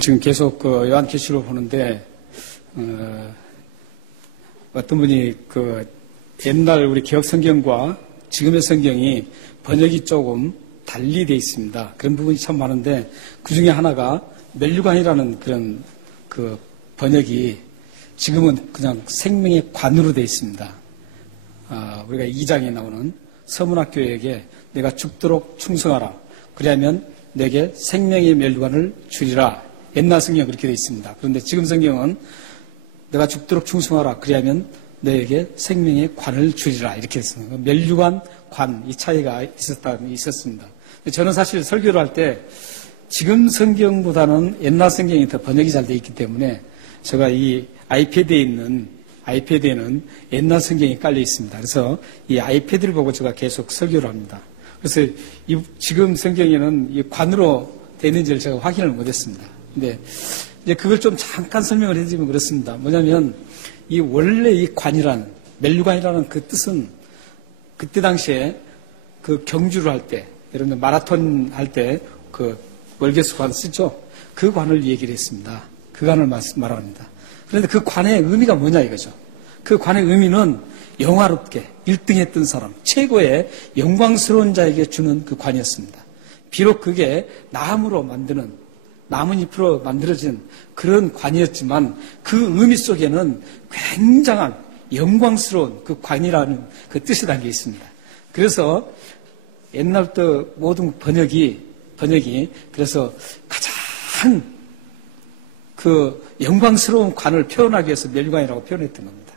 지금 계속 그 요한계시록 보는데 어떤 분이 그 옛날 우리 개혁 성경과 지금의 성경이 번역이 조금 달리 되어 있습니다. 그런 부분이 참 많은데 그 중에 하나가 멸류관이라는 그런 그 번역이 지금은 그냥 생명의 관으로 되어 있습니다. 우리가 2장에 나오는 서문학교에게 내가 죽도록 충성하라. 그리하면 내게 생명의 멸류관을 주리라. 옛날 성경은 그렇게 되어 있습니다. 그런데 지금 성경은 내가 죽도록 충성하라. 그리하면 너에게 생명의 관을 주리라. 이렇게 했습니다. 멸류관, 관, 이 차이가 있었습니다. 저는 사실 설교를 할 때 지금 성경보다는 옛날 성경이 더 번역이 잘 되어 있기 때문에 제가 이 아이패드에는 옛날 성경이 깔려 있습니다. 그래서 이 아이패드를 보고 제가 계속 설교를 합니다. 그래서 지금 성경에는 이 관으로 되는지를 제가 확인을 못했습니다. 근데 이제 그걸 좀 잠깐 설명을 해드리면 그렇습니다. 뭐냐면 이 원래 이 관이란 멸류관이라는 그 뜻은 그때 당시에 그 경주를 할 때, 여러분들 마라톤 할 때 그 월계수 관 쓰죠. 그 관을 얘기를 했습니다. 그 관을 말합니다. 그런데 그 관의 의미가 뭐냐 이거죠. 그 관의 의미는 영화롭게 1등 했던 사람, 최고의 영광스러운 자에게 주는 그 관이었습니다. 비록 그게 나뭇잎으로 만들어진 그런 관이었지만 그 의미 속에는 굉장한 영광스러운 그 관이라는 그 뜻이 담겨 있습니다. 그래서 옛날부터 모든 번역이 그래서 가장 그 영광스러운 관을 표현하기 위해서 멸류관이라고 표현했던 겁니다.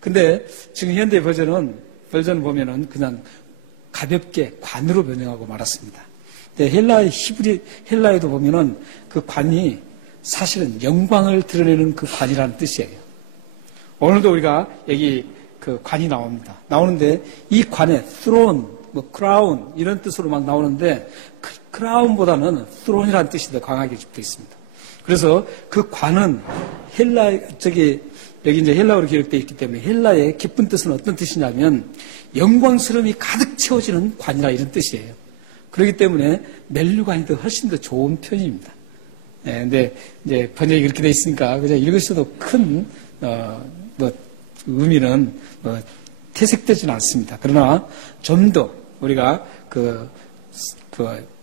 근데 지금 현대 버전 보면은 그냥 가볍게 관으로 변형하고 말았습니다. 근데 헬라에도 보면은 그 관이 사실은 영광을 드러내는 그 관이라는 뜻이에요. 오늘도 우리가 여기 그 관이 나오는데 이 관에 throne, 크라운 이런 뜻으로 막 나오는데 크라운보다는 throne이라는 뜻이 더 강하게 적혀 있습니다. 그래서 그 관은 여기 이제 헬라어로 기록되어 있기 때문에 헬라의 깊은 뜻은 어떤 뜻이냐면 영광스러움이 가득 채워지는 관이라 이런 뜻이에요. 그렇기 때문에 멸류관이 훨씬 더 좋은 표현입니다. 근데 이제 번역이 그렇게 되어 있으니까 그냥 읽으셔도 큰 의미는 퇴색되지는 않습니다. 그러나 좀 더 우리가 그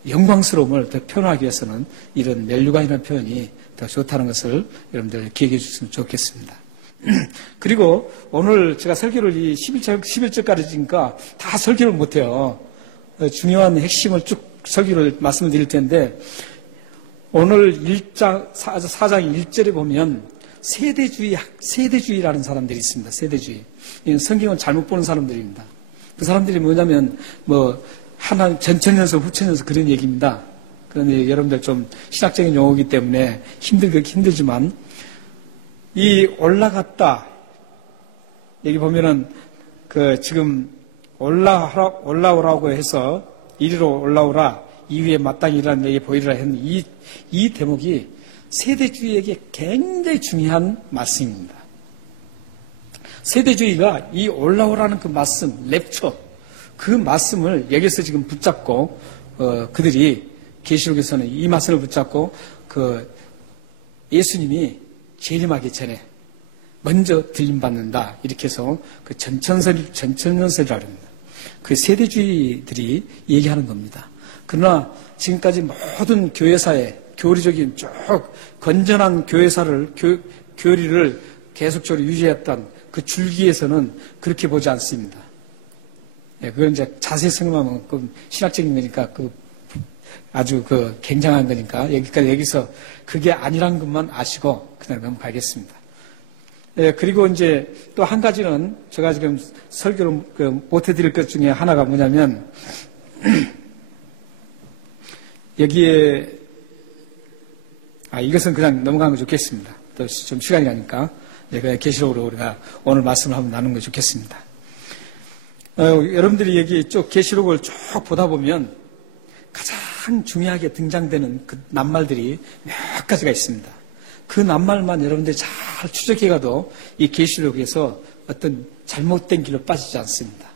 영광스러움을 더 표현하기 위해서는 이런 멸류관이라는 표현이 더 좋다는 것을 여러분들 기억해 주시면 좋겠습니다. 그리고 오늘 제가 설교를 11절까지 지니까 다 설교를 못해요. 중요한 핵심을 쭉 설교를 말씀을 드릴 텐데 오늘 4장 1절에 보면 세대주의라는 사람들이 있습니다. 세대주의. 성경은 잘못 보는 사람들입니다. 그 사람들이 뭐냐면 하나 전천연서 후천연서 그런 얘기입니다. 그런데 여러분들 좀 신학적인 용어이기 때문에 힘들지만 이 올라갔다 여기 보면은 지금 올라오라고 해서 이리로 올라오라 이위에 마땅히 일하는 내게 보이리라 했는 이 대목이 세대주의에게 굉장히 중요한 말씀입니다. 세대주의가 이 올라오라는 그 말씀, 랩처, 그 말씀을 여기서 지금 붙잡고 그들이 계시록에서는 이 말씀을 붙잡고 예수님이 재림하기 전에 먼저 들림받는다 이렇게 해서 그 전천연설이라고 합니다. 그 세대주의들이 얘기하는 겁니다. 그러나 지금까지 모든 교회사에 교리적인 쭉 건전한 교리를 계속적으로 유지했던 그 줄기에서는 그렇게 보지 않습니다. 그건 이제 자세히 생각하면 신학적인 거니까 아주 굉장한 거니까 여기서 그게 아니란 것만 아시고 그냥 넘어가겠습니다. 그리고 이제 또 한 가지는 제가 지금 설교를 못해드릴 것 중에 하나가 뭐냐면 여기에 이것은 그냥 넘어가는 게 좋겠습니다. 또 좀 시간이 가니까 계시록으로 우리가 오늘 말씀을 한번 나누는 게 좋겠습니다. 여러분들이 여기 쭉 계시록을 쭉 보다 보면 가장 중요하게 등장되는 그 낱말들이 몇 가지가 있습니다. 그 낱말만 여러분들이 잘 추적해 가도 이 계시록에서 어떤 잘못된 길로 빠지지 않습니다.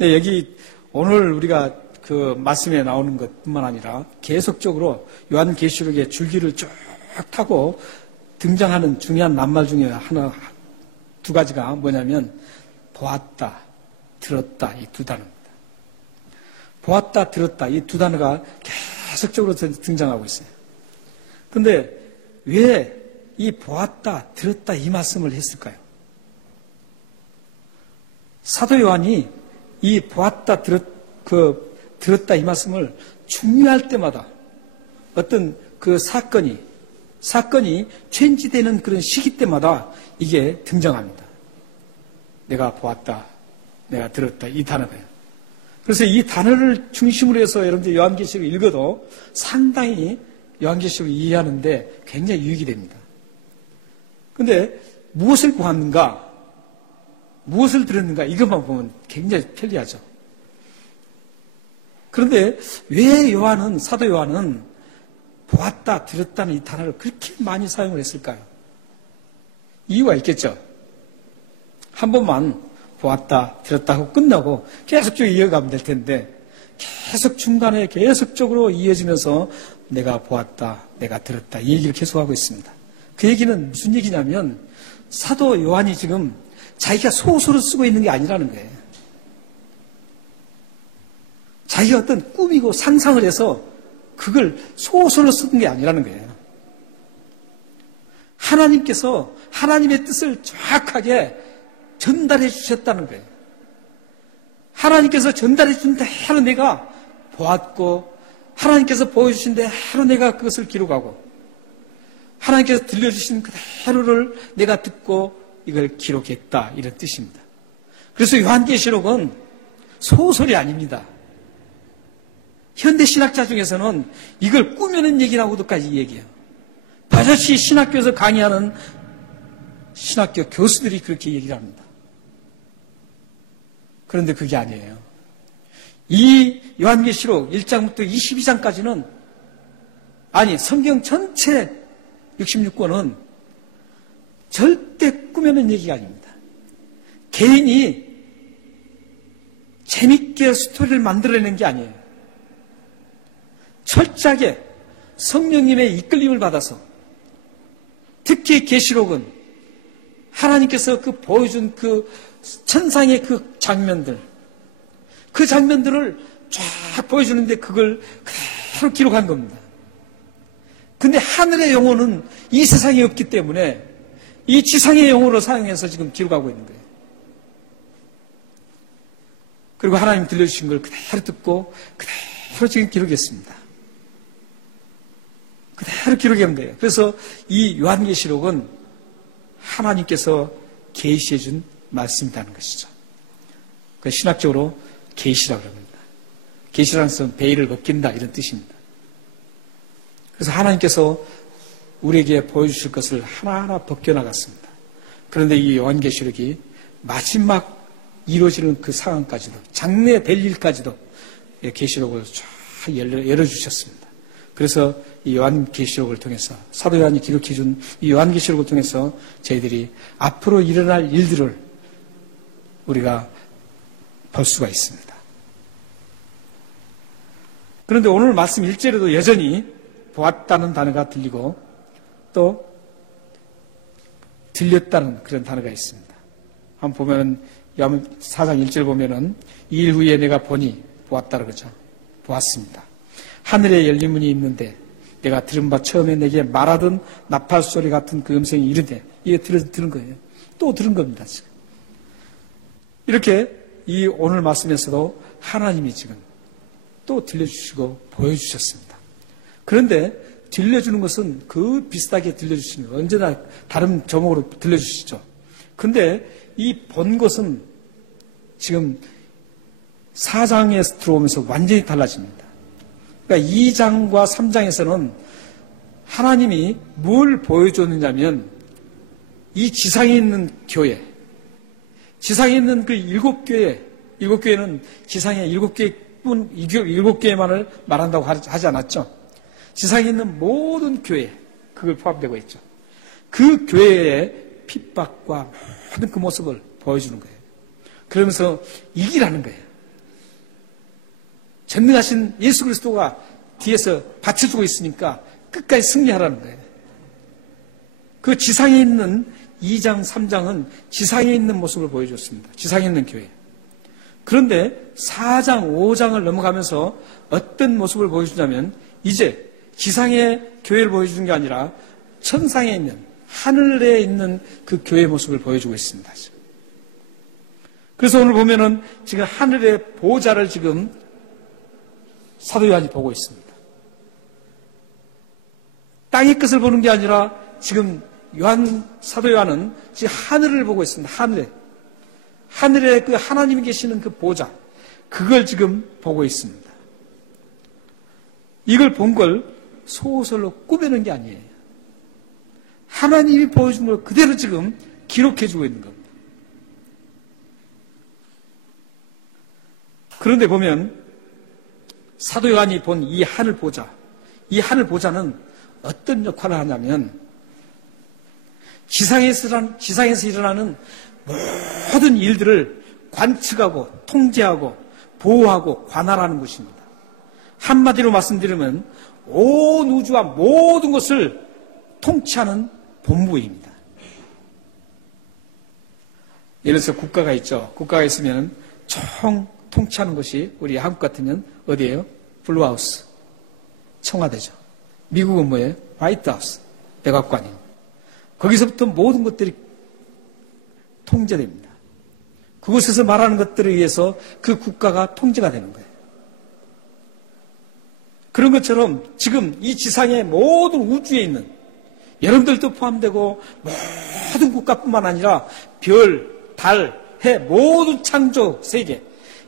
여기 오늘 우리가 그 말씀에 나오는 것뿐만 아니라 계속적으로 요한계시록의 줄기를 쭉 타고 등장하는 중요한 낱말 중에 두 가지가 뭐냐면 보았다, 들었다 이 두 단어입니다. 보았다, 들었다 이 두 단어가 계속적으로 등장하고 있어요. 그런데 왜 이 보았다, 들었다 이 말씀을 했을까요? 사도 요한이 이 보았다, 들었다 이 말씀을 중요할 때마다 어떤 그 사건이 체인지되는 그런 시기 때마다 이게 등장합니다. 내가 보았다, 내가 들었다 이 단어가요. 그래서 이 단어를 중심으로 해서 여러분들 요한계시록을 읽어도 상당히 요한계시록을 이해하는데 굉장히 유익이 됩니다. 그런데 무엇을 보았는가, 무엇을 들었는가 이것만 보면 굉장히 편리하죠. 그런데 왜 사도 요한은 보았다, 들었다는 이 단어를 그렇게 많이 사용을 했을까요? 이유가 있겠죠. 한 번만 보았다, 들었다 하고 끝나고 계속적으로 이어가면 될 텐데 계속 중간에 계속적으로 이어지면서 내가 보았다, 내가 들었다 이 얘기를 계속하고 있습니다. 그 얘기는 무슨 얘기냐면 사도 요한이 지금 자기가 소설을 쓰고 있는 게 아니라는 거예요. 자기가 어떤 꿈이고 상상을 해서 그걸 소설로 쓰는 게 아니라는 거예요. 하나님께서 하나님의 뜻을 정확하게 전달해 주셨다는 거예요. 하나님께서 전달해 준 대로 내가 보았고 하나님께서 보여주신 대로 내가 그것을 기록하고 하나님께서 들려주신 그대로를 내가 듣고 이걸 기록했다 이런 뜻입니다. 그래서 요한계시록은 소설이 아닙니다. 현대 신학자 중에서는 이걸 꾸며낸 얘기라고도까지 얘기해요. 버젓이 신학교에서 강의하는 신학교 교수들이 그렇게 얘기를 합니다. 그런데 그게 아니에요. 이 요한계시록 1장부터 22장까지는 성경 전체 66권은 절대 꾸며낸 얘기가 아닙니다. 개인이 재밌게 스토리를 만들어내는 게 아니에요. 철저하게 성령님의 이끌림을 받아서 특히 계시록은 하나님께서 그 보여준 그 천상의 그 장면들을 쫙 보여주는데 그걸 그대로 기록한 겁니다. 근데 하늘의 영혼은 이 세상에 없기 때문에 이 지상의 영혼으로 사용해서 지금 기록하고 있는 거예요. 그리고 하나님 들려주신 걸 그대로 듣고 그대로 지금 기록했습니다. 그대로 기록하면 돼요. 그래서 이 요한계시록은 하나님께서 계시해 준 말씀이라는 것이죠. 그 신학적으로 계시라고 합니다. 계시라는 것은 베일을 벗긴다 이런 뜻입니다. 그래서 하나님께서 우리에게 보여주실 것을 하나하나 벗겨나갔습니다. 그런데 이 요한계시록이 마지막 이루어지는 그 상황까지도 장래 될 일까지도 계시록을 쫙 열어주셨습니다. 그래서 이 요한계시록을 통해서 사도 요한이 기록해준 이 요한계시록을 통해서 저희들이 앞으로 일어날 일들을 우리가 볼 수가 있습니다. 그런데 오늘 말씀 1절에도 여전히 보았다는 단어가 들리고 또 들렸다는 그런 단어가 있습니다. 한번 보면은 요한 4장 1절 보면은 2일 후에 내가 보니 보았다 그러죠. 보았습니다. 하늘에 열린 문이 있는데 내가 들은 바 처음에 내게 말하던 나팔 소리 같은 그 음성이 이르되 이게 들은 거예요. 또 들은 겁니다. 지금. 이렇게 이 오늘 말씀에서도 하나님이 지금 또 들려주시고 보여주셨습니다. 그런데 들려주는 것은 그 비슷하게 들려주시는 거예요. 언제나 다른 제목으로 들려주시죠. 그런데 이 본 것은 지금 4장에 들어오면서 완전히 달라집니다. 그러니까 2장과 3장에서는 하나님이 뭘 보여줬느냐면 이 지상에 있는 교회, 지상에 있는 그 7교회는 지상에 7교회만을 말한다고 하지 않았죠. 지상에 있는 모든 교회, 그걸 포함되고 있죠. 그 교회의 핍박과 모든 그 모습을 보여주는 거예요. 그러면서 이기라는 거예요. 전능하신 예수 그리스도가 뒤에서 받쳐주고 있으니까 끝까지 승리하라는 거예요. 그 지상에 있는 2장, 3장은 지상에 있는 모습을 보여줬습니다. 지상에 있는 교회. 그런데 4장, 5장을 넘어가면서 어떤 모습을 보여주냐면 이제 지상의 교회를 보여주는 게 아니라 천상에 있는, 하늘에 있는 그 교회의 모습을 보여주고 있습니다. 그래서 오늘 보면은 지금 하늘의 보좌를 지금 사도 요한이 보고 있습니다. 땅의 것을 보는 게 아니라 지금 사도 요한은 지금 하늘을 보고 있습니다. 하늘에 그 하나님이 계시는 그 보좌, 그걸 지금 보고 있습니다. 이걸 본 걸 소설로 꾸며낸 게 아니에요. 하나님이 보여준 걸 그대로 지금 기록해주고 있는 겁니다. 그런데 보면 사도 요한이 본 이 하늘 보좌, 이 하늘 보좌는 어떤 역할을 하냐면 지상에서 일어나는 모든 일들을 관측하고 통제하고 보호하고 관할하는 것입니다. 한마디로 말씀드리면 온 우주와 모든 것을 통치하는 본부입니다. 예를 들어서 국가가 있죠. 국가가 있으면 통치하는 것이 우리 한국 같으면 어디예요? 블루하우스, 청와대죠. 미국은 뭐예요? 화이트하우스, 백악관이에요. 거기서부터 모든 것들이 통제됩니다. 그곳에서 말하는 것들에 의해서 그 국가가 통제가 되는 거예요. 그런 것처럼 지금 이 지상의 모든 우주에 있는 여러분들도 포함되고 모든 국가뿐만 아니라 별, 달, 해, 모든 창조 세계,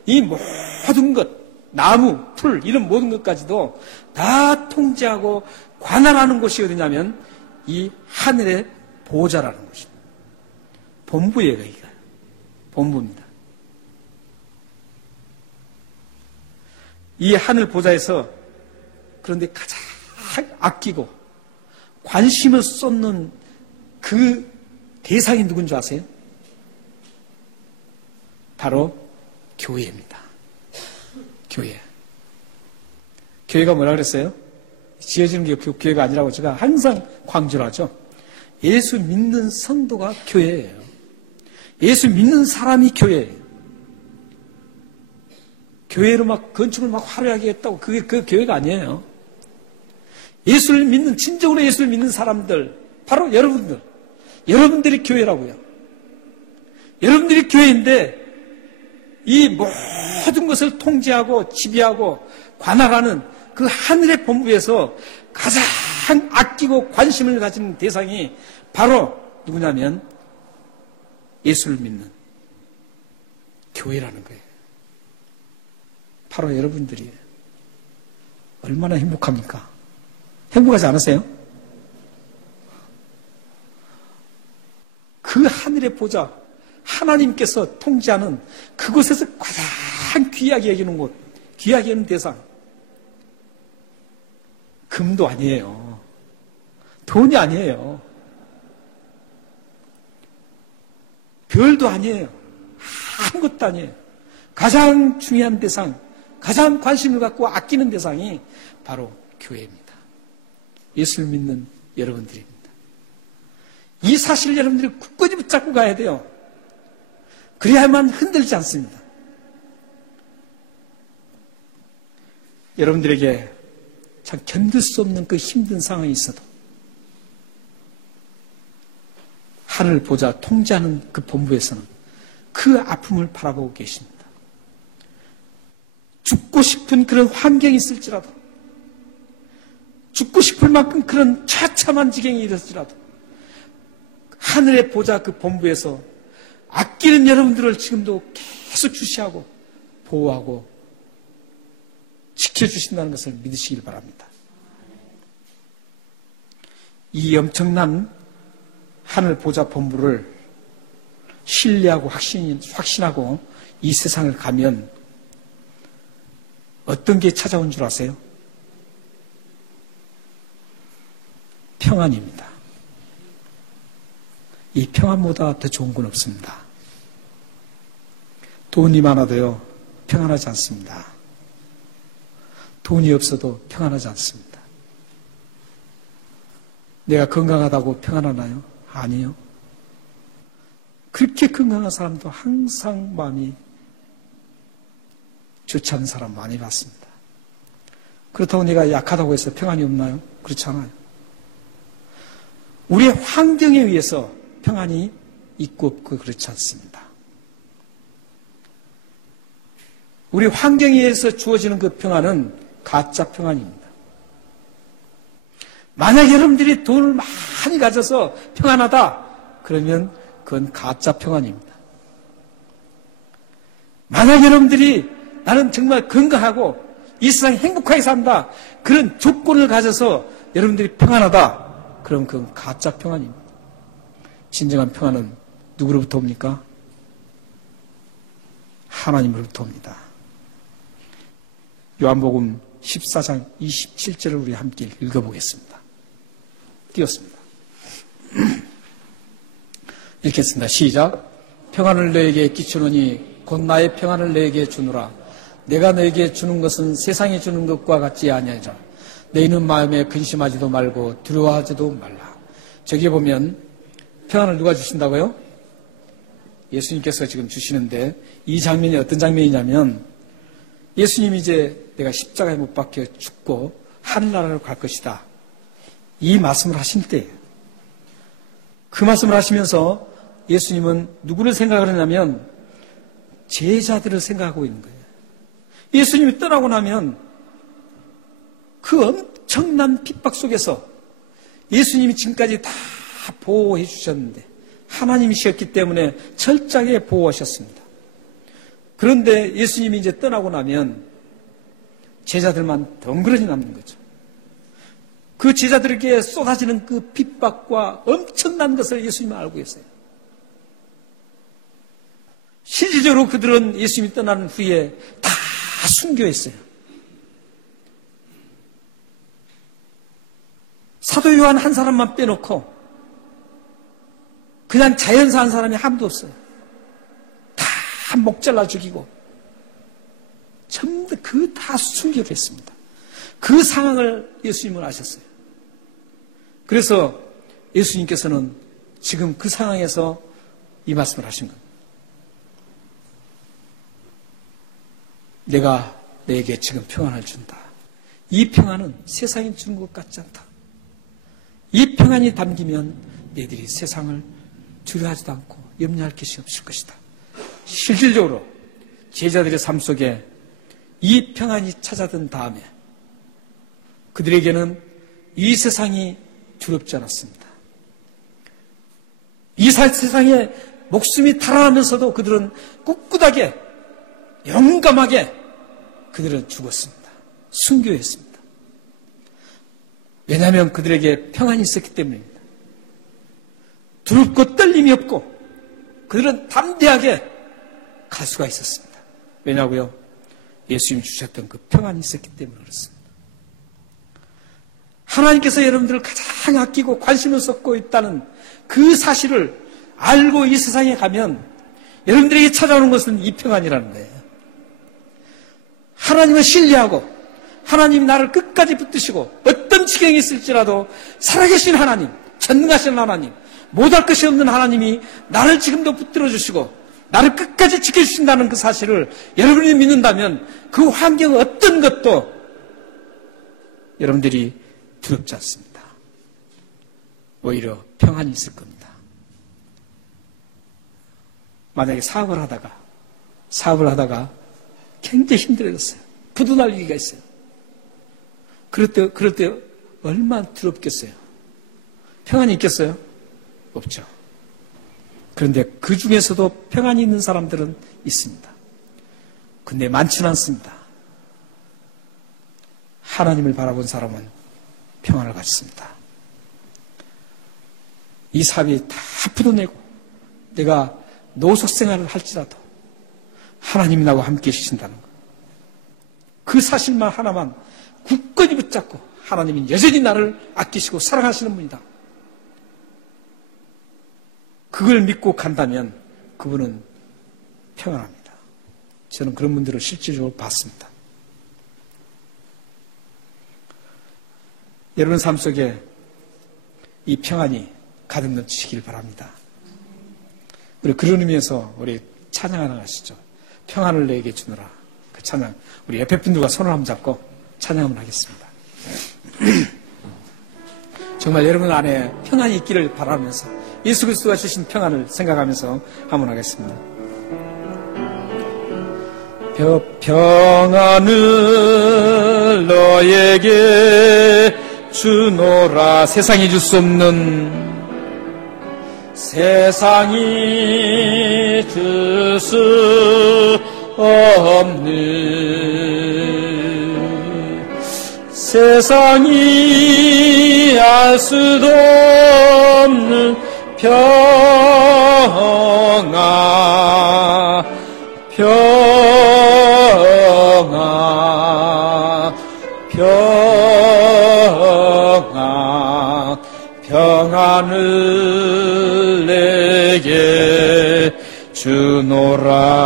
이 모든 것, 나무, 풀 이런 모든 것까지도 다 통제하고 관할하는 곳이 어디냐면 이 하늘의 보좌라는 것입니다. 본부예요, 여기가. 본부입니다. 이 하늘 보좌에서 그런데 가장 아끼고 관심을 쏟는 그 대상이 누군지 아세요? 바로 교회입니다. 교회. 교회가 뭐라 그랬어요? 지어지는 게 교회가 아니라고 제가 항상 강조를 하죠. 예수 믿는 성도가 교회예요. 예수 믿는 사람이 교회예요. 교회로 막 건축을 막 화려하게 했다고 그게 그 교회가 아니에요. 예수를 믿는, 진정으로 예수를 믿는 사람들, 바로 여러분들이 교회라고요. 여러분들이 교회인데 이 모든 것을 통제하고 지배하고 관할하는 그 하늘의 본부에서 가장 아끼고 관심을 가진 대상이 바로 누구냐면 예수를 믿는 교회라는 거예요. 바로 여러분들이에요. 얼마나 행복합니까? 행복하지 않으세요? 그 하늘의 보좌, 하나님께서 통제하는 그곳에서 가장 귀하게 여기는 곳, 귀하게 여기는 대상. 금도 아니에요. 돈이 아니에요. 별도 아니에요. 아무것도 아니에요. 가장 중요한 대상, 가장 관심을 갖고 아끼는 대상이 바로 교회입니다. 예수를 믿는 여러분들입니다. 이 사실을 여러분들이 굳건히 붙잡고 가야 돼요. 그래야만 흔들지 않습니다. 여러분들에게 참 견딜 수 없는 그 힘든 상황이 있어도 하늘 보좌 통제하는 그 본부에서는 그 아픔을 바라보고 계십니다. 죽고 싶은 그런 환경이 있을지라도, 죽고 싶을 만큼 그런 처참한 지경이 이랬을지라도 하늘의 보좌 그 본부에서 아끼는 여러분들을 지금도 계속 주시하고 보호하고 지켜주신다는 것을 믿으시길 바랍니다. 이 엄청난 하늘 보좌 본부를 신뢰하고 확신하고 이 세상을 가면 어떤 게 찾아온 줄 아세요? 평안입니다. 이 평안보다 더 좋은 건 없습니다. 돈이 많아도요, 평안하지 않습니다. 돈이 없어도 평안하지 않습니다. 내가 건강하다고 평안하나요? 아니요. 그렇게 건강한 사람도 항상 마음이 좋지 않은 사람 많이 봤습니다. 그렇다고 내가 약하다고 해서 평안이 없나요? 그렇지 않아요. 우리의 환경에 의해서 평안이 있고 없고 그렇지 않습니다. 우리 환경에 의해서 주어지는 그 평안은 가짜 평안입니다. 만약 여러분들이 돈을 많이 가져서 평안하다 그러면 그건 가짜 평안입니다. 만약 여러분들이 나는 정말 건강하고 이 세상에 행복하게 산다 그런 조건을 가져서 여러분들이 평안하다 그럼 그건 가짜 평안입니다. 진정한 평안은 누구로부터 옵니까? 하나님으로부터 옵니다. 요한복음 14장 27절을 우리 함께 읽어보겠습니다. 띄웠습니다. 읽겠습니다. 시작. 평안을 너에게 끼치노니 곧 나의 평안을 너에게 주노라. 내가 너에게 주는 것은 세상에 주는 것과 같지 아니하리라. 너희는 마음에 근심하지도 말고 두려워하지도 말라. 저기 보면 평안을 누가 주신다고요? 예수님께서 지금 주시는데 이 장면이 어떤 장면이냐면 예수님이 이제 내가 십자가에 못 박혀 죽고 하늘나라로 갈 것이다. 이 말씀을 하실 때 그 말씀을 하시면서 예수님은 누구를 생각을 했냐면 제자들을 생각하고 있는 거예요. 예수님이 떠나고 나면 그 엄청난 핍박 속에서 예수님이 지금까지 다 보호해 주셨는데 하나님이셨기 때문에 철저하게 보호하셨습니다. 그런데 예수님이 이제 떠나고 나면 제자들만 덩그러니 남는 거죠. 그 제자들에게 쏟아지는 그 핍박과 엄청난 것을 예수님은 알고 계세요. 실질적으로 그들은 예수님이 떠나는 후에 다 순교했어요. 사도 요한 한 사람만 빼놓고 그냥 자연사 한 사람이 아무도 없어요. 다 목 잘라 죽이고 전부 다 순교를 했습니다. 그 상황을 예수님은 아셨어요. 그래서 예수님께서는 지금 그 상황에서 이 말씀을 하신 겁니다. 내가 너에게 지금 평안을 준다. 이 평안은 세상이 주는 것 같지 않다. 이 평안이 담기면 너희들이 세상을 두려워하지도 않고 염려할 것이 없을 것이다. 실질적으로 제자들의 삶 속에 이 평안이 찾아든 다음에 그들에게는 이 세상이 두렵지 않았습니다. 이 세상에 목숨이 달아나면서도 그들은 꿋꿋하게 용감하게 그들은 죽었습니다. 순교했습니다. 왜냐하면 그들에게 평안이 있었기 때문입니다. 두렵고 떨림이 없고 그들은 담대하게 갈 수가 있었습니다. 왜냐고요? 예수님이 주셨던 그 평안이 있었기 때문에 그렇습니다. 하나님께서 여러분들을 가장 아끼고 관심을 쏟고 있다는 그 사실을 알고 이 세상에 가면 여러분들에게 찾아오는 것은 이 평안이라는 거예요. 하나님을 신뢰하고 하나님이 나를 끝까지 붙드시고 어떤 지경이 있을지라도 살아계신 하나님, 전능하신 하나님, 못할 것이 없는 하나님이 나를 지금도 붙들어 주시고 나를 끝까지 지켜주신다는 그 사실을 여러분이 믿는다면 그 환경 어떤 것도 여러분들이 두렵지 않습니다. 오히려 평안이 있을 겁니다. 만약에 사업을 하다가 굉장히 힘들어졌어요. 부도 날 위기가 있어요. 그럴 때 얼마나 두렵겠어요? 평안이 있겠어요? 없죠. 그런데 그 중에서도 평안이 있는 사람들은 있습니다. 근데 많지는 않습니다. 하나님을 바라본 사람은 평안을 갖습니다. 이 사업이 다 부도내고 내가 노숙 생활을 할지라도 하나님이 나와 함께 계신다는 것. 그 사실만 하나만 굳건히 붙잡고 하나님이 여전히 나를 아끼시고 사랑하시는 분이다. 그걸 믿고 간다면 그분은 평안합니다. 저는 그런 분들을 실질적으로 봤습니다. 여러분 삶 속에 이 평안이 가득 넘치시길 바랍니다. 우리 그런 의미에서 우리 찬양 하나 하시죠. 평안을 내게 주노라. 그 찬양, 우리 옆에 분들과 손을 한번 잡고 찬양 한번 하겠습니다. 정말 여러분 안에 평안이 있기를 바라면서 예수 그리스도가 주신 평안을 생각하면서 한번 하겠습니다. 평안을 너에게 주노라. 세상이 줄 수 없는, 세상이 줄 수 없는, 세상이 알 수도 없는 평안, 평안, 평안, 평안을 내게 주노라.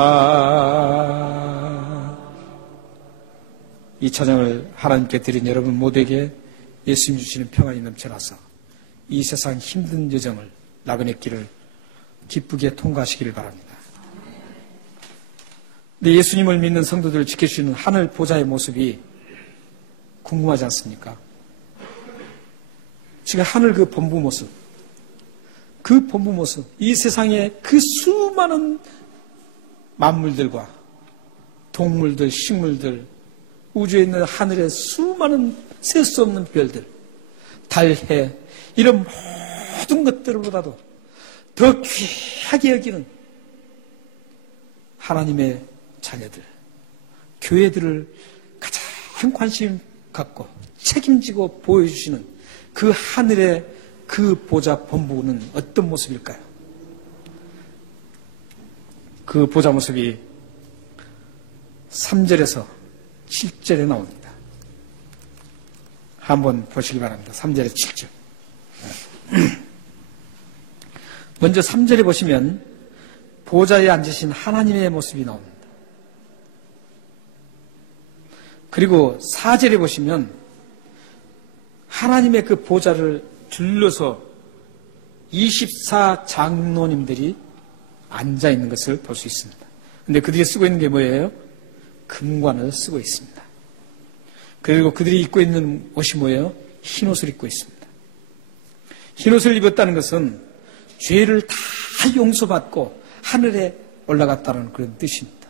이 찬양을 하나님께 드린 여러분 모두에게 예수님 주시는 평안이 넘쳐나서 이 세상 힘든 여정을, 나그네 길을 기쁘게 통과하시기를 바랍니다. 근데 예수님을 믿는 성도들을 지켜주시는 하늘 보좌의 모습이 궁금하지 않습니까? 지금 하늘 그 본부 모습, 이 세상의 그 수많은 만물들과 동물들, 식물들, 우주에 있는 하늘의 수많은 셀 수 없는 별들, 달, 해, 이런 모든 것들보다도 더 귀하게 여기는 하나님의 자녀들, 교회들을 가장 관심 갖고 책임지고 보여주시는 그 하늘의 그 보좌 본부는 어떤 모습일까요? 그 보좌 모습이 3절에서 7절에 나옵니다. 한번 보시기 바랍니다. 3절에 7절. 먼저 3절에 보시면 보좌에 앉으신 하나님의 모습이 나옵니다. 그리고 4절에 보시면 하나님의 그 보좌를 둘러서 24장로님들이 앉아 있는 것을 볼 수 있습니다. 근데 그들이 쓰고 있는 게 뭐예요? 금관을 쓰고 있습니다. 그리고 그들이 입고 있는 옷이 뭐예요? 흰 옷을 입고 있습니다. 흰 옷을 입었다는 것은 죄를 다 용서받고 하늘에 올라갔다는 그런 뜻입니다.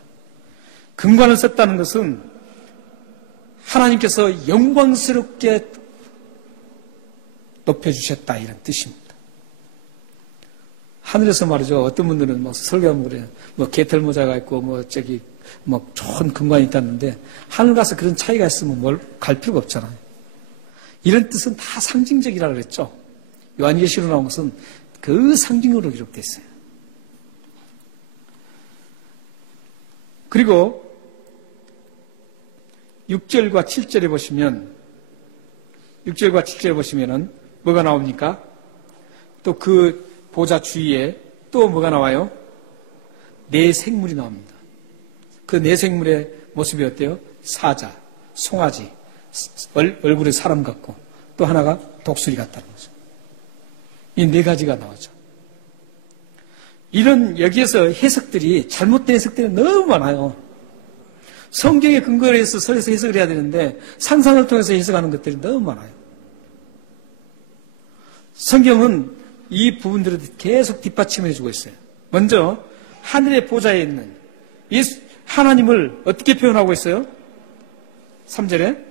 금관을 썼다는 것은 하나님께서 영광스럽게 높여주셨다, 이런 뜻입니다. 하늘에서 말이죠. 어떤 분들은 뭐 설교하면 그래요. 뭐 개털 모자가 있고 뭐 좋은 금관이 있다는데 하늘 가서 그런 차이가 있으면 뭘 갈 필요가 없잖아요. 이런 뜻은 다 상징적이라고 그랬죠. 요한계시로 나온 것은 그 상징으로 기록되어 있어요. 그리고 6절과 7절에 보시면, 6절과 7절에 보시면은 뭐가 나옵니까? 또 그 보좌 주위에 또 뭐가 나와요? 네 생물이 나옵니다. 그 네 생물의 모습이 어때요? 사자, 송아지, 얼굴에 사람 같고 또 하나가 독수리 같다는 거죠. 이 네 가지가 나오죠. 이런 여기에서 해석들이, 잘못된 해석들이 너무 많아요. 성경의 근거를 해서 서에서 해석을 해야 되는데 상상을 통해서 해석하는 것들이 너무 많아요. 성경은 이 부분들을 계속 뒷받침해 주고 있어요. 먼저 하늘의 보좌에 있는 하나님을 어떻게 표현하고 있어요? 3절에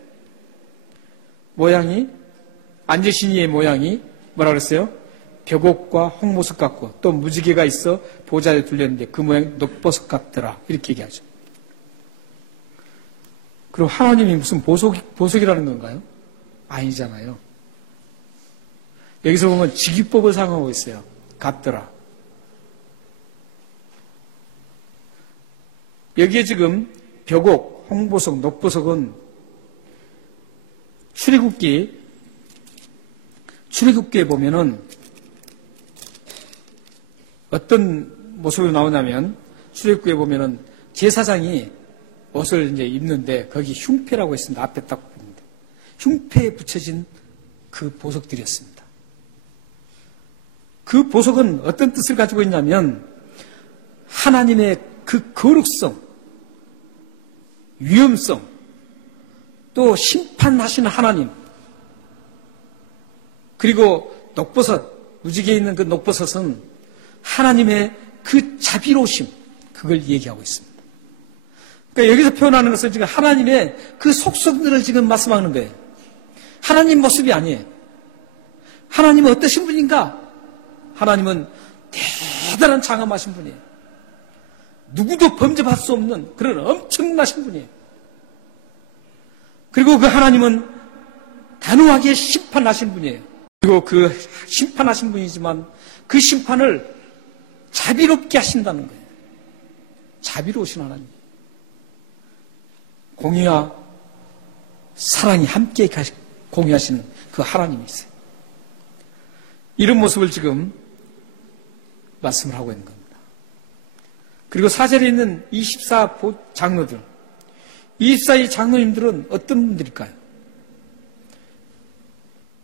모양이, 앉으신 이의 모양이 뭐라고 그랬어요? 벽옥과 홍보석 같고 또 무지개가 있어 보좌에 둘렸는데 그 모양이 녹보석 같더라, 이렇게 얘기하죠. 그럼 하나님이 무슨 보석이라는 건가요? 아니잖아요. 여기서 보면 직위법을 사용하고 있어요. 같더라. 여기에 지금 벽옥, 홍보석, 녹보석은 출애굽기에 보면은 어떤 모습으로 나오냐면, 출애굽기에 보면은 제사장이 옷을 이제 입는데 거기 흉패라고 있습니다. 앞에 딱 보는데 흉패에 붙여진 그 보석들이었습니다. 그 보석은 어떤 뜻을 가지고 있냐면 하나님의 그 거룩성, 위엄성, 또 심판하시는 하나님, 그리고 녹버섯, 무지개에 있는 그 녹버섯은 하나님의 그 자비로우심, 그걸 얘기하고 있습니다. 그러니까 여기서 표현하는 것은 지금 하나님의 그 속성들을 지금 말씀하는 거예요. 하나님 모습이 아니에요. 하나님은 어떠신 분인가? 하나님은 대단한 장엄하신 분이에요. 누구도 범접할 수 없는 그런 엄청나신 분이에요. 그리고 그 하나님은 단호하게 심판하신 분이에요. 그리고 그 심판하신 분이지만 그 심판을 자비롭게 하신다는 거예요. 자비로우신 하나님. 공의와 사랑이 함께 공유하시는 그 하나님이 있어요. 이런 모습을 지금 말씀을 하고 있는 겁니다. 그리고 4절에 있는 24 장로들, 24의 장로님들은 어떤 분들일까요?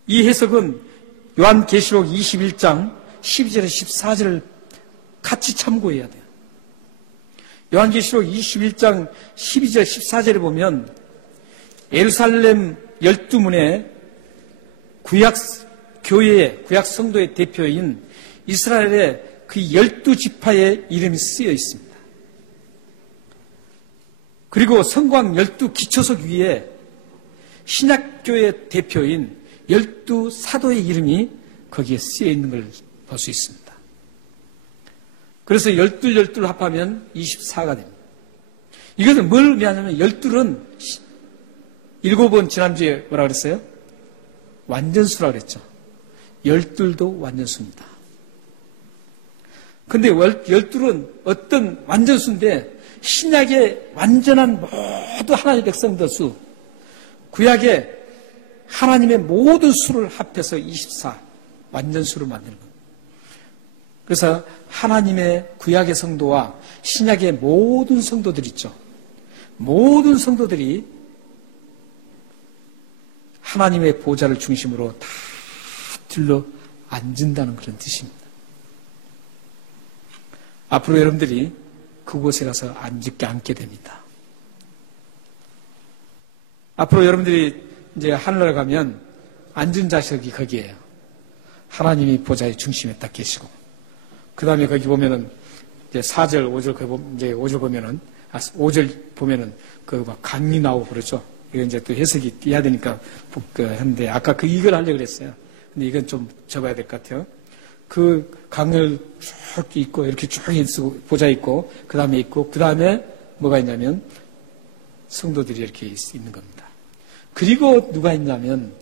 이 해석은 요한계시록 21장 12절에 14절을 같이 참고해야 돼요. 요한계시록 21장 12절 14절에 보면 예루살렘 12문의 구약 교회의, 구약 성도의 대표인 이스라엘의 그 12지파의 이름이 쓰여 있습니다. 그리고 성곽 12기초석 위에 신약교회 대표인 12사도의 이름이 거기에 쓰여 있는 걸 볼 수 있습니다. 그래서 12를 합하면 24가 됩니다. 이것은 뭘 의미하냐면 12는 7번 지난주에 뭐라 그랬어요? 완전수라고 그랬죠. 12도 완전수입니다. 근데 12는 어떤 완전수인데 신약의 완전한 모두 하나님의 백성들 수, 구약의 하나님의 모든 수를 합해서 24 완전수를 만드는 거예요. 그래서 하나님의 구약의 성도와 신약의 모든 성도들 있죠. 모든 성도들이 하나님의 보좌를 중심으로 다 들러 앉은다는 그런 뜻입니다. 앞으로 여러분들이 그곳에 가서 앉게 됩니다. 앞으로 여러분들이 이제 하늘나라 가면 앉은 좌석이 거기에요. 하나님이 보좌의 중심에 딱 계시고, 그 다음에 거기 보면은 이제 4절, 5절, 이제 5절 보면은, 5절 보면은 그 막 강이 나오고 그러죠. 이거 이제 또 해석이 해야 되니까 했는데, 아까 이걸 하려고 그랬어요. 근데 이건 좀 적어야 될 것 같아요. 그 강을 쭉 있고, 이렇게 쭉 보좌 있고, 그 다음에 있고, 그 다음에 뭐가 있냐면, 성도들이 이렇게 있는 겁니다. 그리고 누가 있냐면,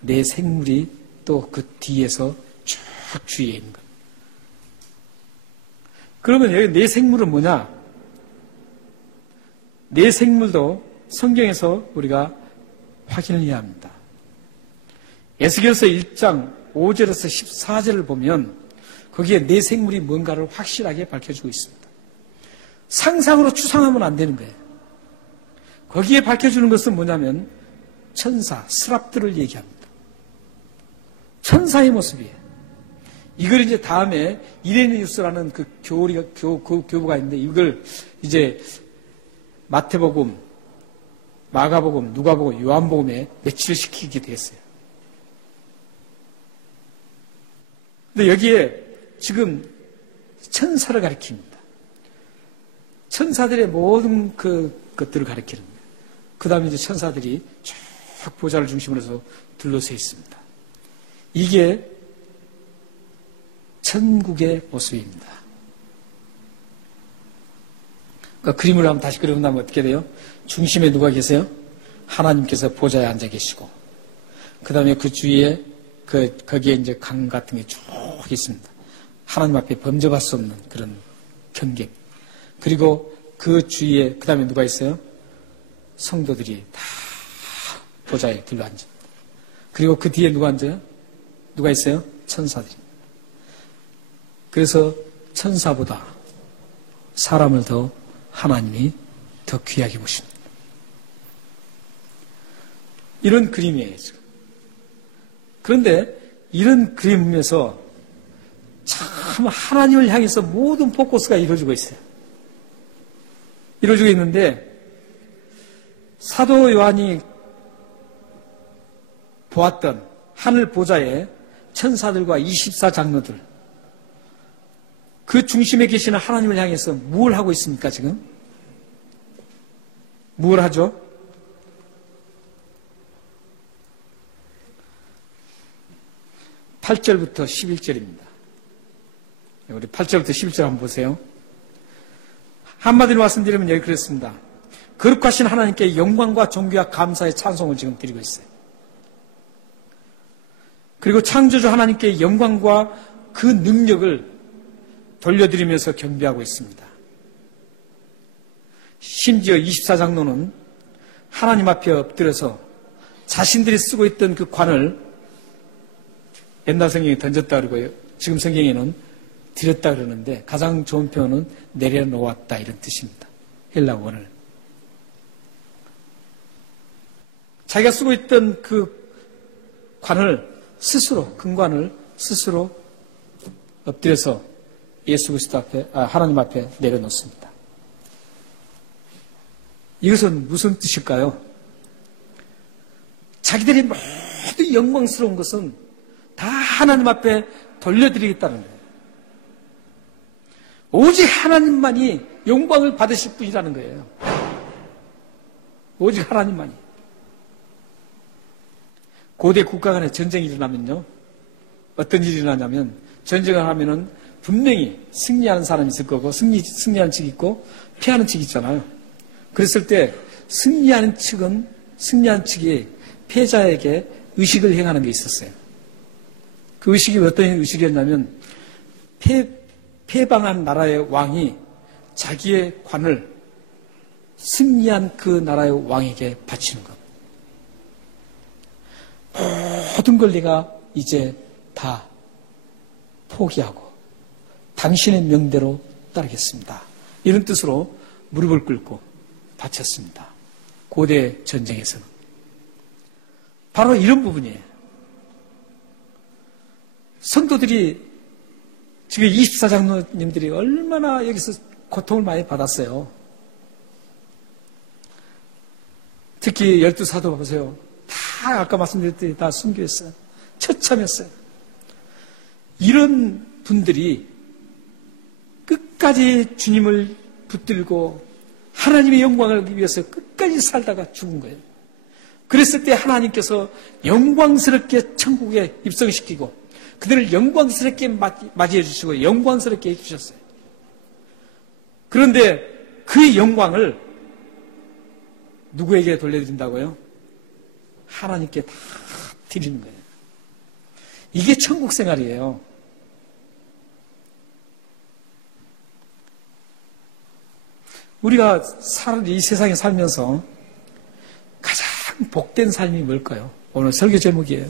내 생물이 또 그 뒤에서 쭉 주위에 있는 겁니다. 그러면 여기 내 생물은 뭐냐? 내 생물도 성경에서 우리가 확인을 해야 합니다. 에스겔서 1장 5절에서 14절을 보면 거기에 내 생물이 뭔가를 확실하게 밝혀주고 있습니다. 상상으로 추상하면 안 되는 거예요. 거기에 밝혀주는 것은 뭐냐면 천사, 스랍들을 얘기합니다. 천사의 모습이에요. 이걸 이제 다음에 이레니우스라는 그 교부가 있는데 이걸 이제 마태복음, 마가복음, 누가복음, 요한복음에 매치를 시키게 됐어요. 근데 여기에 지금 천사를 가리킵니다. 천사들의 모든 것들을 가리키는 거예요. 그 다음에 이제 천사들이 쭉 보좌를 중심으로 해서 둘러서 있습니다. 이게 천국의 모습입니다. 그러니까 그림을 한번 다시 그려본다면 어떻게 돼요? 중심에 누가 계세요? 하나님께서 보좌에 앉아 계시고, 그 다음에 그 주위에 거기에 이제 강 같은 게 쭉 있습니다. 하나님 앞에 범접할 수 없는 그런 경계. 그리고 그 주위에 그 다음에 누가 있어요? 성도들이 다 보좌에 들러앉습니다. 그리고 그 뒤에 누가 앉아요? 누가 있어요? 천사들입니다. 그래서 천사보다 사람을 더 하나님이 더 귀하게 보십니다. 이런 그림이에요, 지금. 그런데 이런 그림에서 참 하나님을 향해서 모든 포커스가 이루어지고 있어요. 이루어지고 있는데 사도 요한이 보았던 하늘 보좌의 천사들과 24장로들, 그 중심에 계시는 하나님을 향해서 뭘 하고 있습니까, 지금? 뭘 하죠? 8절부터 11절입니다. 우리 8절부터 11절 한번 보세요. 한마디로 말씀드리면 여기 그랬습니다. 거룩하신 하나님께 영광과 존귀와 감사의 찬송을 지금 드리고 있어요. 그리고 창조주 하나님께 영광과 그 능력을 돌려드리면서 경배하고 있습니다. 심지어 24장로는 하나님 앞에 엎드려서 자신들이 쓰고 있던 그 관을 옛날 성경에 던졌다 그러고요. 지금 성경에는 드렸다 그러는데 가장 좋은 표현은 내려놓았다 이런 뜻입니다. 헬라 원을. 자기가 쓰고 있던 그 관을 스스로, 금관을 스스로 엎드려서 예수 그리스도 앞에, 하나님 앞에 내려놓습니다. 이것은 무슨 뜻일까요? 자기들이 모두 영광스러운 것은 다 하나님 앞에 돌려드리겠다는 거예요. 오직 하나님만이 영광을 받으실 분이라는 거예요. 오직 하나님만이. 고대 국가 간에 전쟁이 일어나면요, 어떤 일이 일어나냐면, 전쟁을 하면은 분명히 승리하는 사람이 있을 거고, 승리하는 측이 있고, 피하는 측이 있잖아요. 그랬을 때, 승리하는 측이 패자에게 의식을 행하는 게 있었어요. 그 의식이 어떤 의식이었냐면, 패방한 나라의 왕이 자기의 관을 승리한 그 나라의 왕에게 바치는 것. 모든 걸 내가 이제 다 포기하고 당신의 명대로 따르겠습니다. 이런 뜻으로 무릎을 꿇고 바쳤습니다. 고대 전쟁에서는. 바로 이런 부분이에요. 성도들이 지금 24장로님들이 얼마나 여기서 고통을 많이 받았어요. 특히 12사도 보세요. 다 아까 말씀드렸더니 다 순교했어요. 처참했어요. 이런 분들이 끝까지 주님을 붙들고 하나님의 영광을 위해서 끝까지 살다가 죽은 거예요. 그랬을 때 하나님께서 영광스럽게 천국에 입성시키고 그들을 영광스럽게 맞이해 주시고 영광스럽게 해주셨어요. 그런데 그 영광을 누구에게 돌려드린다고요? 하나님께 다 드리는 거예요. 이게 천국 생활이에요. 우리가 이 세상에 살면서 가장 복된 삶이 뭘까요? 오늘 설교 제목이에요.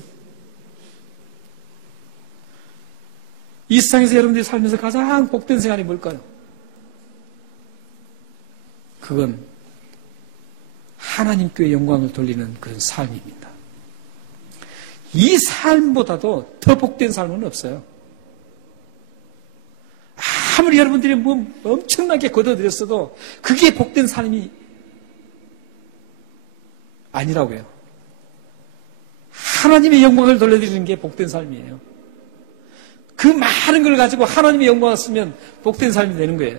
이 세상에서 여러분들이 살면서 가장 복된 생활이 뭘까요? 그건 하나님께 영광을 돌리는 그런 삶입니다. 이 삶보다도 더 복된 삶은 없어요. 아무리 여러분들이 뭐 엄청나게 거둬들였어도 그게 복된 삶이 아니라고요. 하나님의 영광을 돌려드리는 게 복된 삶이에요. 그 많은 걸 가지고 하나님의 영광을 쓰면 복된 삶이 되는 거예요.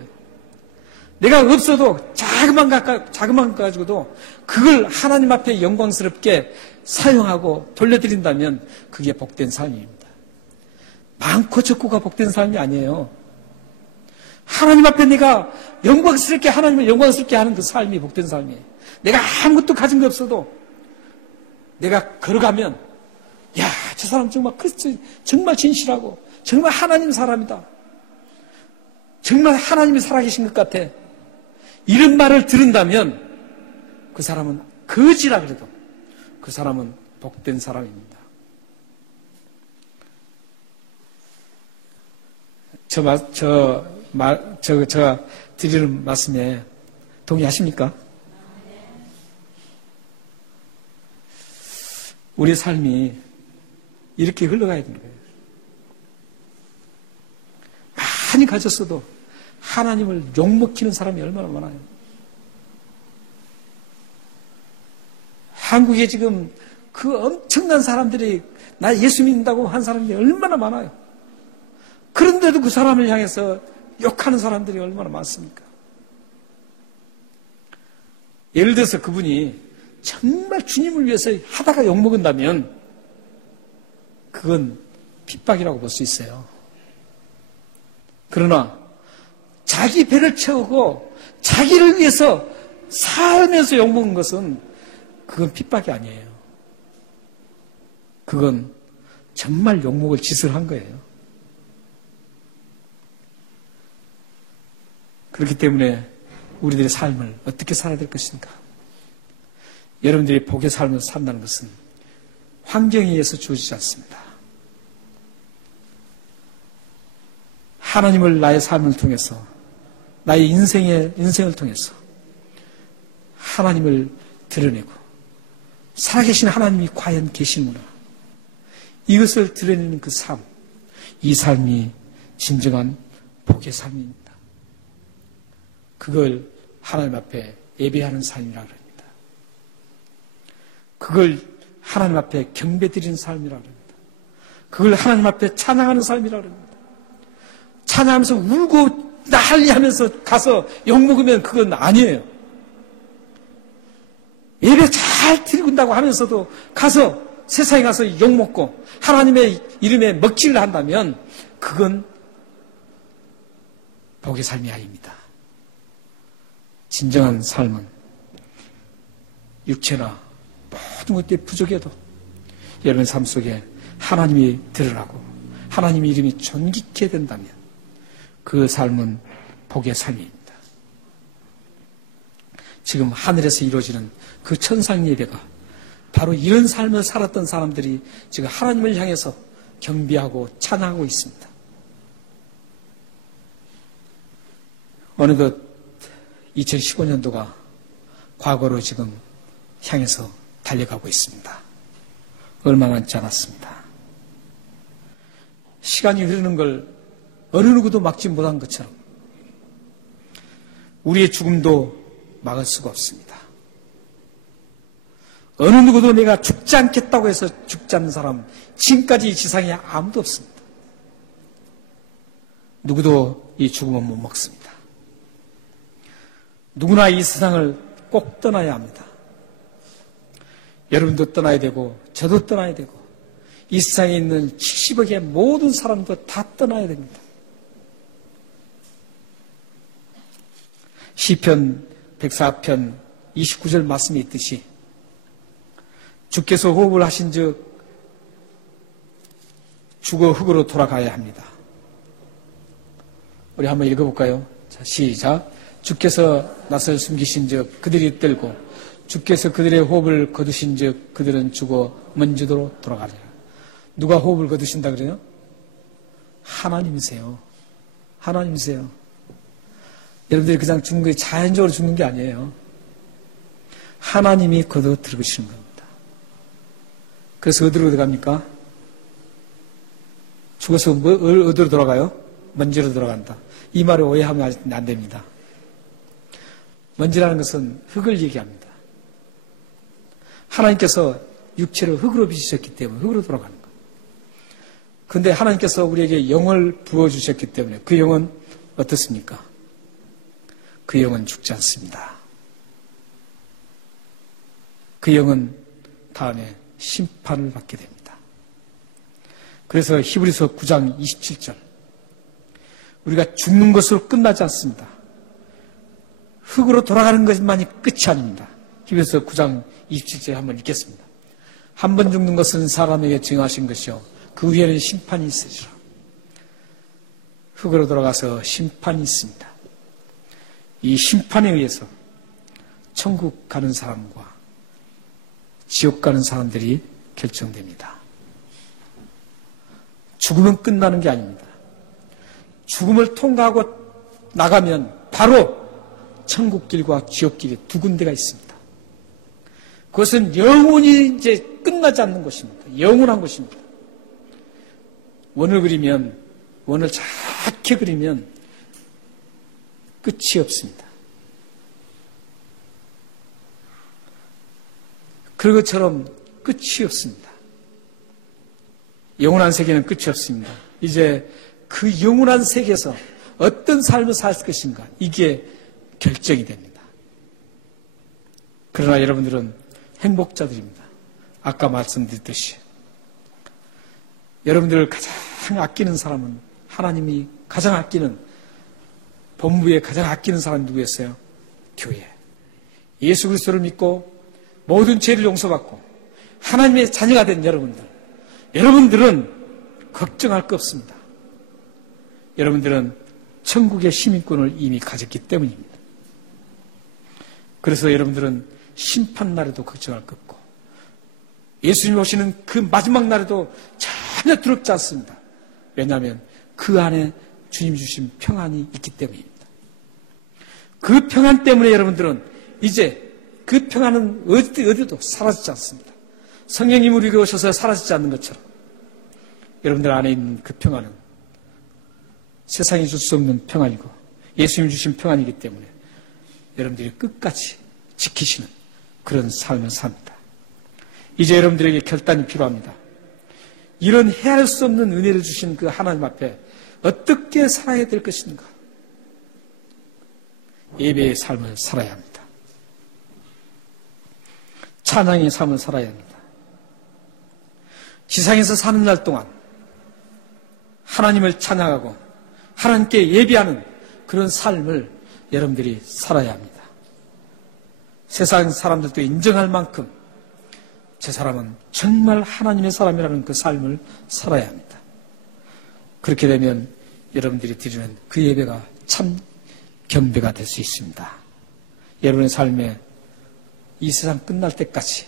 내가 없어도 자그만 것 가지고도 그걸 하나님 앞에 영광스럽게 사용하고 돌려드린다면 그게 복된 삶입니다. 많고 적고가 복된 삶이 아니에요. 하나님 앞에 내가 영광스럽게 하나님을 영광스럽게 하는 그 삶이 복된 삶이에요. 내가 아무것도 가진 게 없어도 내가 걸어가면 야, 저 사람 정말 진실하고 정말 하나님 사람이다. 정말 하나님이 살아계신 것 같아. 이런 말을 들은다면 그 사람은 거지라 그래도 그 사람은 복된 사람입니다. 제가 드리는 말씀에 동의하십니까? 우리 삶이 이렇게 흘러가야 되는 거예요. 많이 가졌어도 하나님을 욕먹히는 사람이 얼마나 많아요. 한국에 지금 그 엄청난 사람들이 나 예수 믿는다고 한 사람이 얼마나 많아요. 그런데도 그 사람을 향해서 욕하는 사람들이 얼마나 많습니까? 예를 들어서 그분이 정말 주님을 위해서 하다가 욕먹은다면 그건 핍박이라고 볼 수 있어요. 그러나 자기 배를 채우고 자기를 위해서 살면서 욕먹은 것은 그건 핍박이 아니에요. 그건 정말 욕먹을 짓을 한 거예요. 그렇기 때문에 우리들의 삶을 어떻게 살아야 될 것인가? 여러분들이 복의 삶을 산다는 것은 환경에 의해서 주어지지 않습니다. 하나님을 나의 삶을 통해서, 나의 인생을 통해서 하나님을 드러내고 살아계신 하나님이 과연 계시구나, 이것을 드러내는 그 삶, 이 삶이 진정한 복의 삶입니다. 그걸 하나님 앞에 예배하는 삶이라고 합니다. 그걸 하나님 앞에 경배드리는 삶이라고 합니다. 그걸 하나님 앞에 찬양하는 삶이라고 합니다. 찬양하면서 울고 난리하면서 가서 욕먹으면 그건 아니에요. 예배 잘 드리고 하면서도 가서 세상에 가서 욕먹고 하나님의 이름에 먹칠을 한다면 그건 복의 삶이 아닙니다. 진정한 삶은 육체나 모든 것들이 부족해도 여러분의 삶 속에 하나님이 드러나고 하나님의 이름이 존귀케 된다면 그 삶은 복의 삶입니다. 지금 하늘에서 이루어지는 그 천상 예배가 바로 이런 삶을 살았던 사람들이 지금 하나님을 향해서 경배하고 찬양하고 있습니다. 어느덧 2015년도가 과거로 지금 향해서 달려가고 있습니다. 얼마 남지 않았습니다. 시간이 흐르는 걸 어느 누구도 막지 못한 것처럼 우리의 죽음도 막을 수가 없습니다. 어느 누구도 내가 죽지 않겠다고 해서 죽지 않는 사람 지금까지 이 지상에 아무도 없습니다. 누구도 이 죽음은 못 먹습니다. 누구나 이 세상을 꼭 떠나야 합니다. 여러분도 떠나야 되고 저도 떠나야 되고 이 세상에 있는 70억의 모든 사람도 다 떠나야 됩니다. 시편 104편 29절 말씀에 있듯이 주께서 호흡을 하신 즉 죽어 흙으로 돌아가야 합니다. 우리 한번 읽어볼까요? 자, 시작. 주께서 낯을 숨기신 즉 그들이 떨고 주께서 그들의 호흡을 거두신 즉 그들은 죽어 먼지도로 돌아가리라. 누가 호흡을 거두신다 그래요? 하나님이세요. 하나님이세요. 여러분들이 그냥 죽는 게 자연적으로 죽는 게 아니에요. 하나님이 거둬 들으시는 겁니다. 그래서 어디로 들어갑니까? 죽어서 어디로 돌아가요? 먼지로 돌아간다. 이 말을 오해하면 안 됩니다. 먼지라는 것은 흙을 얘기합니다. 하나님께서 육체를 흙으로 빚으셨기 때문에 흙으로 돌아가는 거예요. 그런데 하나님께서 우리에게 영을 부어주셨기 때문에 그 영은 어떻습니까? 그 영은 죽지 않습니다. 그 영은 다음에 심판을 받게 됩니다. 그래서 히브리서 9장 27절 우리가 죽는 것으로 끝나지 않습니다. 흙으로 돌아가는 것만이 끝이 아닙니다. 히브리서 9장 27절에 한번 읽겠습니다. 한 번 죽는 것은 사람에게 정하신 것이요 그 후에는 심판이 있으리라. 흙으로 돌아가서 심판이 있습니다. 이 심판에 의해서 천국 가는 사람과 지옥 가는 사람들이 결정됩니다. 죽으면 끝나는 게 아닙니다. 죽음을 통과하고 나가면 바로 천국길과 지옥길이 두 군데가 있습니다. 그것은 영원히 이제 끝나지 않는 것입니다. 영원한 것입니다. 원을 작게 그리면 끝이 없습니다. 그런 것처럼 끝이 없습니다. 영원한 세계는 끝이 없습니다. 이제 그 영원한 세계에서 어떤 삶을 살 것인가, 이게 결정이 됩니다. 그러나 여러분들은 행복자들입니다. 아까 말씀드렸듯이 여러분들을 가장 아끼는 사람은, 하나님이 가장 아끼는, 본부에 가장 아끼는 사람이 누구였어요? 교회. 예수 그리스도를 믿고 모든 죄를 용서받고 하나님의 자녀가 된 여러분들은 걱정할 거 없습니다. 여러분들은 천국의 시민권을 이미 가졌기 때문입니다. 그래서 여러분들은 심판날에도 걱정할 거 없고 예수님 오시는 그 마지막 날에도 전혀 두렵지 않습니다. 왜냐하면 그 안에 주님 주신 평안이 있기 때문입니다. 그 평안 때문에 여러분들은 이제 그 평안은 어디도 사라지지 않습니다. 성령님 우리에게 오셔서 사라지지 않는 것처럼 여러분들 안에 있는 그 평안은 세상이 줄 수 없는 평안이고 예수님 주신 평안이기 때문에 여러분들이 끝까지 지키시는 그런 삶을 삽니다. 이제 여러분들에게 결단이 필요합니다. 이런 헤아릴 수 없는 은혜를 주신 그 하나님 앞에 어떻게 살아야 될 것인가? 예배의 삶을 살아야 합니다. 찬양의 삶을 살아야 합니다. 지상에서 사는 날 동안 하나님을 찬양하고 하나님께 예배하는 그런 삶을 여러분들이 살아야 합니다. 세상 사람들도 인정할 만큼 저 사람은 정말 하나님의 사람이라는 그 삶을 살아야 합니다. 그렇게 되면 여러분들이 드리는 그 예배가 참 경배가 될 수 있습니다. 여러분의 삶에 이 세상 끝날 때까지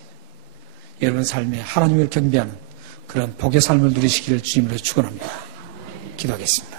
여러분 삶에 하나님을 경배하는 그런 복의 삶을 누리시기를 주님으로 축원합니다. 기도하겠습니다.